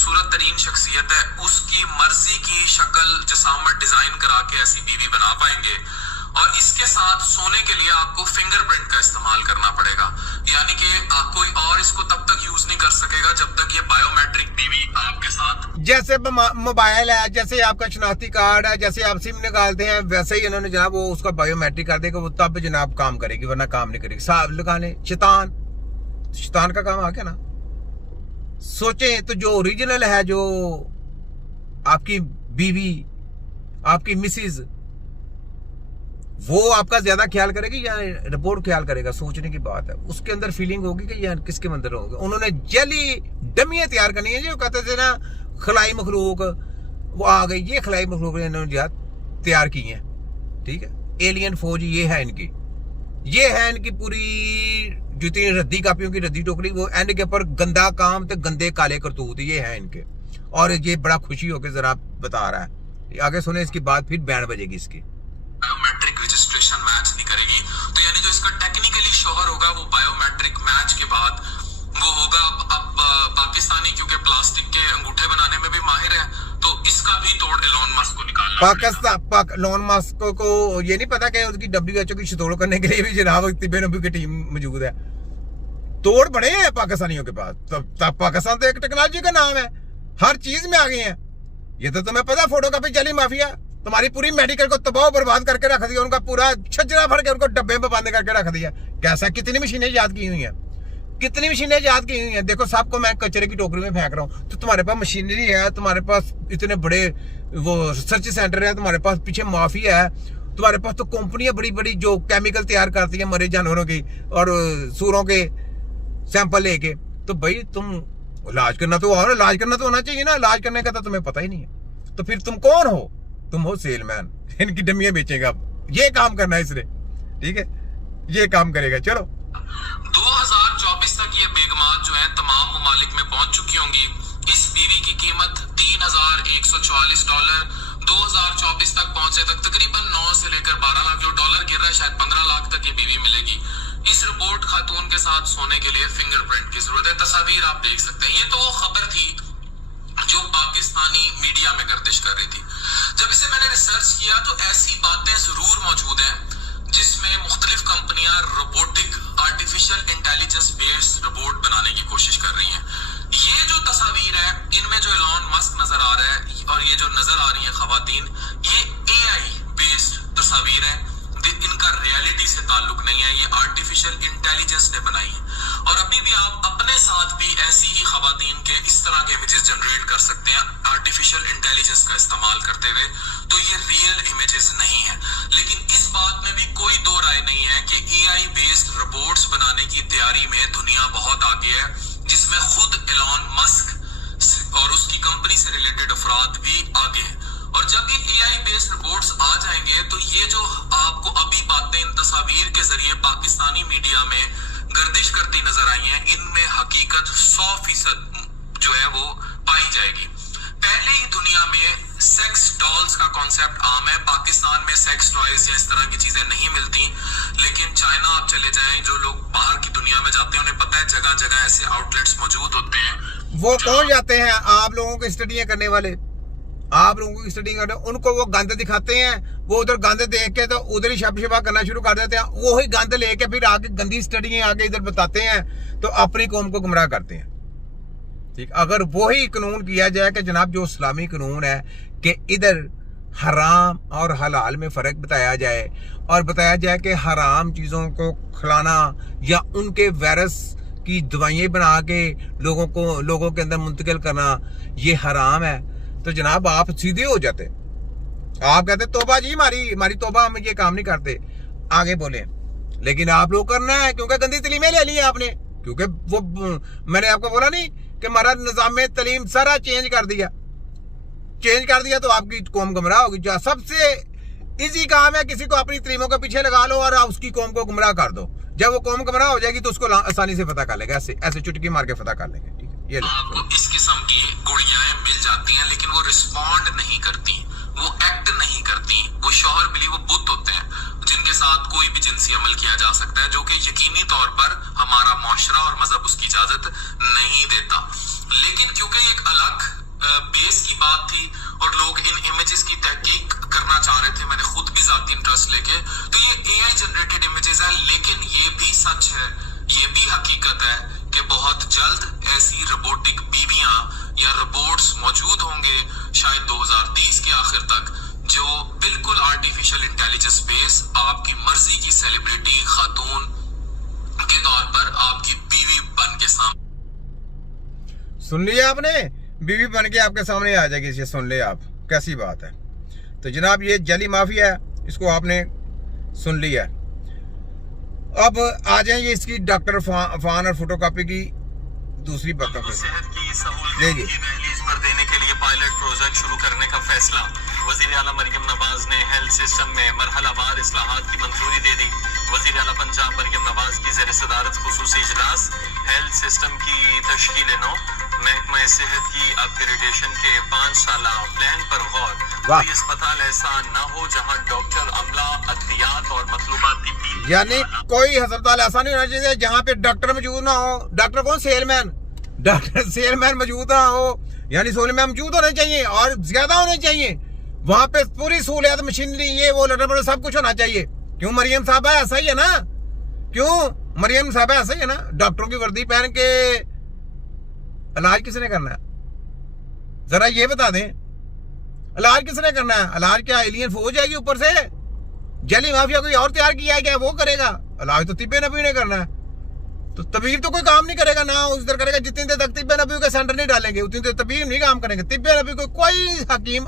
खूबसूरत तरीन शख्सियत है, उसकी मर्जी की शक्ल जसामत डिजाइन करा के ऐसी बीवी बना पाएंगे। और इसके साथ सोने के लिए आपको फिंगरप्रिंट का इस्तेमाल करना पड़ेगा, यानी कि कोई और इसको तब तक यूज नहीं कर सकेगा जब तक ये बायोमेट्रिक बीवी आपके साथ, जैसे मोबाइल है, जैसे आपका शनाख्ती कार्ड है, जैसे आप सिम निकालते हैं, वैसे ही इन्होंने जनाब वो उसका बायोमेट्रिक कर देगा, वो तब जनाब काम करेगी, वरना काम नहीं करेगी। साहब लगाने शैतान का काम आ गया ना। सोचें तो जो ओरिजिनल है, जो आपकी बीवी, आपकी मिसिज, वो आपका ज्यादा ख्याल करेगी या रिपोर्ट ख्याल करेगा? सोचने की बात है। उसके अंदर फीलिंग होगी कि यार किसके अंदर होगा। उन्होंने जली डमियां तैयार करनी है, जो कहते थे ना खलाई मखलूक, वो आ गई। ये खलाई मखलूक इन्होंने तैयार की है, ठीक है। एलियन फौज ये है इनकी, ये है इनकी पूरी जितनी रद्दी कापियों की रद्दी टोकरी, वो एंड के ऊपर गंदा काम तो गंदे काले करतूत ये है इनके। और ये बड़ा खुशी होकर जरा बता रहा है। आगे सुने इसकी बात, फिर बैंड बजेगी इसकी। बायोमेट्रिक रजिस्ट्रेशन मैच नहीं करेगी, तो यानी जो इसका टेक्निकली शोहर होगा वो बायोमेट्रिक मैच के बाद वो होगा। अब पाकिस्तानी क्योंकि प्लास्टिक के अंगूठे बनाने में भी माहिर है, तो इसका भी तोड़ एलोन मस्क को निकालना पाकिस्तान एलोन मस्क को ये नहीं पता कि उसकी WHO की शतोड़ करने के लिए भी जनाब तिब्बे नबी की टीम मौजूद है। तोड़ बड़े हैं पाकिस्तानियों के पास। तब पाकिस्तान तो एक टेक्नोलॉजी का नाम है, हर चीज में आ गए हैं। ये तो तुम्हें पता, फोटोकॉपी चली माफिया तुम्हारी पूरी मेडिकल को तबाह बर्बाद करके रख दिया, उनका पूरा छजरा भर के उनको डब्बे में बंद करके रख दिया। कैसा, कितनी मशीनें याद की हुई हैं, कितनी मशीनें याद की हुई हैं। देखो सबको मैं कचरे की टोकरी में फेंक रहा हूँ, तो तुम्हारे पास मशीनरी है, तुम्हारे पास इतने बड़े वो रिसर्च सेंटर है, तुम्हारे पास पीछे माफिया है, तुम्हारे पास तो कंपनियां बड़ी बड़ी जो केमिकल तैयार करती है मरे जानवरों की और सूरों के सैंपल लेके। तो भाई तुम इलाज करना तो और इलाज करना तो होना चाहिए ना, इलाज करने का तो तुम्हें पता ही नहीं है। तो फिर तुम कौन हो? तुम हो सेलमैन, इनकी डमियां बेचेगा। अब ये काम करना है इसने, ठीक है, ये काम करेगा। चलो 2024 तक ये बेगमात जो है तमाम ममालिक में पहुंच चुकी होंगी। इस बीवी की कीमत $3,144 2024 तक पहुंचे तक तकरीबन 9 से लेकर 12 लाख, जो डॉलर गिर रहा है शायद 15 लाख तक ये बीवी मिलेगी। इस रिपोर्ट खातून के साथ सोने के लिए फिंगरप्रिंट की जरूरत है। तस्वीर आप देख सकते हैं। ये तो वो खबर थी जो पाकिस्तानी मीडिया में गर्दिश कर रही थी। जब इसे मैंने रिसर्च किया तो ऐसी बातें जरूर मौजूद हैं जिसमें मुख्तलिफ कंपनियां robotic artificial intelligence based robot बनाने की कोशिश कर रही हैं। ये जो तस्वीर है इनमें जो एलोन मस्क नजर आ रहा है और ये जो नजर आ रही है खवातीन, ये AI बेस्ड तस्वीर है। इनका रियलिटी से ताल्लुक नहीं है, ये आर्टिफिशियल इंटेलिजेंस ने बनाई है। और अभी भी आप अपने साथ भी ऐसी ही खवातीन के इस तरह के इमेजेस जनरेट कर सकते हैं आर्टिफिशियल इंटेलिजेंस का इस्तेमाल करते हुए। तो ये रियल इमेजेस नहीं है। लेकिन इस बात में भी कोई दो राय नहीं है कि AI बेस्ड रोबोट्स बनाने की तैयारी में दुनिया बहुत आगे है, जिसमें खुद एलोन मस्क और उसकी कंपनी से रिलेटेड अफराद भी आगे हैं। और जब ये AI बेस्ड रोबोट्स आ जाएंगे तो ये जो आपको अभी बातें इन तस्वीर के जरिए पाकिस्तानी मीडिया में गर्दिश करती नजर आई हैं, इनमें हकीकत 100% जो है वो पाई जाएगी। पहले ही दुनिया में सेक्स डॉल्स का कॉन्सेप्ट आम है। पाकिस्तान में सेक्स टॉयज या इस तरह की चीजें नहीं मिलती, लेकिन चाइना आप चले जाएं, जो लोग बाहर की दुनिया में जाते हैं उन्हें पता है जगह जगह ऐसे आउटलेट्स मौजूद होते हैं। वो कौन जाते हैं? आप लोगों की स्टडियां करने वाले, आप लोगों की स्टडी करते हैं, उनको वो गंद दिखाते हैं, वो उधर गंद देख के तो उधर ही शपशपा करना शुरू कर देते हैं। वही गंद लेके फिर आगे गंदी स्टडियां आगे इधर बताते हैं, तो अपनी कौम को गुमराह करते हैं। ठीक, अगर वही कानून किया जाए कि जनाब जो इस्लामी कानून है कि इधर हराम और हलाल में फर्क बताया जाए और बताया जाए कि हराम चीजों को खिलाना या उनके वायरस की दवाइयां बना के लोगों के अंदर मुंतकिल करना ये हराम है, तो जनाब आप सीधे हो जाते, आप कहते तौबा जी, हमारी तौबा, हम ये काम नहीं करते, आगे बोले। लेकिन आप लोग करना है क्योंकि गंदी तलीमें ले ली है आपने, क्योंकि वो मैंने आपको बोला नहीं कि हमारा निजाम तलीम सारा चेंज कर दिया तो आपकी कौम गुमराह होगी। जो सबसे इजी काम है, किसी को अपनी तलीमों के पीछे लगा लो और उसकी कौम को गुमराह कर दो। जब वो कौम गुमराह हो जाएगी तो उसको आसानी से पता कर लेगा, ऐसे चुटकी मार के पता कर लेंगे। ठीक है, ये आपको इस किस्म की गुड़ियाएं मिल जाती हैं, लेकिन वो रिस्पॉन्ड नहीं करती, वो एक्ट नहीं करती। वो शौहर बिली, वो बुत होते हैं जिनके साथ कोई भी जिनसी अमल किया जा सकता है, जो कि यकीनी तौर पर हमारा मुआशरा और मजहब उसकी इजाजत नहीं देता। लेकिन क्योंकि एक अलग बेस की बात थी और लोग इन इमेजेस की तहकीक करना चाह रहे थे, मैंने खुद भी जाती इंटरेस्ट लेके, तो ये एआई जनरेटेड इमेजेस है, लेकिन ये भी सच है, ये भी हकीकत है कि बहुत जल्द ऐसी रोबोटिक बीवियां या रोबोट्स मौजूद होंगे, शायद 2030 के आखिर तक, जो बिल्कुल आर्टिफिशियल इंटेलिजेंस बेस आपकी मर्जी की सेलिब्रिटी खातून के तौर पर आपकी बीवी बन के सामने। सुन लिया आपने, बीवी बन के आपके सामने आ जाएगी, इसे सुन ले आप, कैसी बात है। तो जनाब ये जाली माफिया है, इसको आपने सुन लिया। अब आ जाए ये इसकी डॉक्टर फान और फोटोकॉपी की दूसरी बातों पे। सेहत की सहूलियत की दहलीज पर देने के लिए पायलट प्रोजेक्ट शुरू करने का फैसला। वजीर आला मरियम नवाज ने हेल्थ सिस्टम में मरहलावार इस्लाहात की मंजूरी दे दी। वजीर आला पंजाब मरियम नवाज की ज़ेर सदारत खुसूसी इजलास। हेल्थ सिस्टम की तश्कील नौ, महकमा सेहत की अपग्रेडेशन के 5 साला प्लान पर गौर। कोई अस्पताल ऐसा न हो जहां डॉक्टर, अमला, अद्वियात और मतलूबात तिब्बी, यानी कोई अस्पताल ऐसा नहीं होना चाहिए जहाँ पे डॉक्टर मौजूद ना हो। डॉक्टर कौन? सेलमैन। डॉक्टर सेलमैन मौजूद ना हो, यानी सेलमैन मौजूद होने चाहिए और ज्यादा होने चाहिए। वहां पे पूरी सहूलियत, मशीनरी, ये वो लटर सब कुछ होना चाहिए। क्यों मरियम साहबा ऐसा ही है ना? क्यों मरियम साहबा ऐसा ही है ना? डॉक्टरों की वर्दी पहन के इलाज किसने करना है? जरा ये बता दें, इलाज किसने करना है? इलाज क्या एलियन फौज जाएगी ऊपर से? जली माफिया कोई और तैयार किया है क्या? वो करेगा इलाज? तो तिब्बे नबी ने करना है। तो तबीब तो कोई काम नहीं करेगा ना, उस तरह करेगा जितनी देर तक तिब्बे नबी के सेंटर नहीं डालेंगे उतनी देर तबीब नहीं काम करेंगे। तिब्बे नबी को कोई हकीम